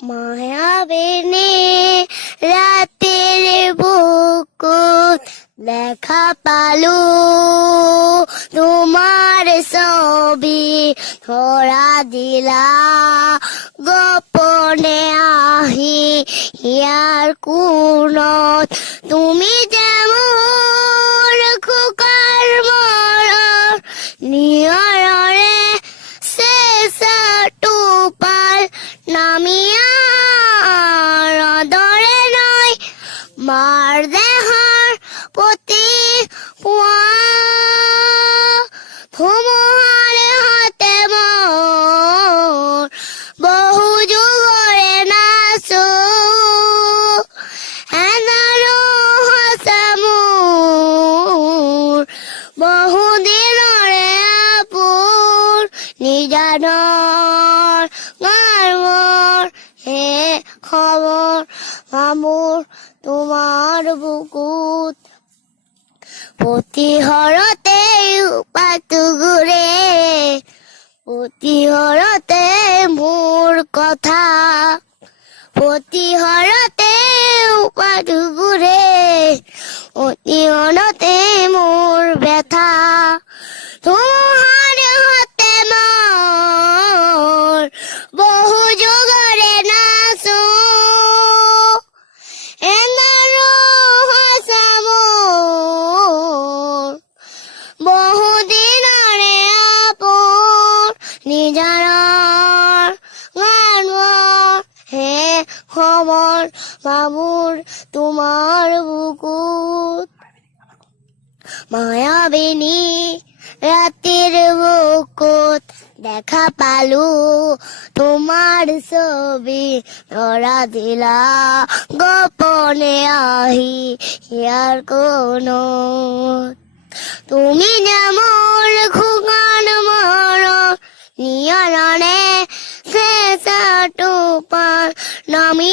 মায়াবিনী রাতের বুকুত দেখা পালু তোমার ছবি ধরা দিলা গোপনে আহি হিয়ার কোণত তুমি যেমন খোকাৰ মৰৰ নিয়ৰৰে চেঁচা টোপাল নামিয়া ৰদৰে নৈ মাৰ দেহৰ প্ৰতি পুৱা ধুমুহাৰে হাতে মোৰ বহু যুগৰে নাচো এনাৰো সঁচা মোৰ বহু দিনৰে আপোন নিজানৰ গাৰ হে খবৰ মামুৰ তোমাৰ বুকুত প্ৰতিহৰতে উপাটো ঘূৰে প্ৰতিহৰতে মোৰ কথা প্ৰতিহৰতে উপাটো ঘূৰে প্ৰতিহৰতে মোৰ ব্যথা তোমাৰ হাতে মোৰ বহু যুগৰে নাচো এনাৰো সঁচা মোৰ বহু দিনৰে আপোন নিজানৰ গানৰ হে খবৰ মামুৰ তোমাৰ বুকুত মায়াবিনী ৰাতিৰ বুকুত দেখা পালো তোমাৰ ছবি ধৰা দিলা গোপনে আহি ইয়াৰ কোণত তুমি যেমন খোকাৰ মৰৰ নিয়ৰৰে চেঁচা টোপাল নামি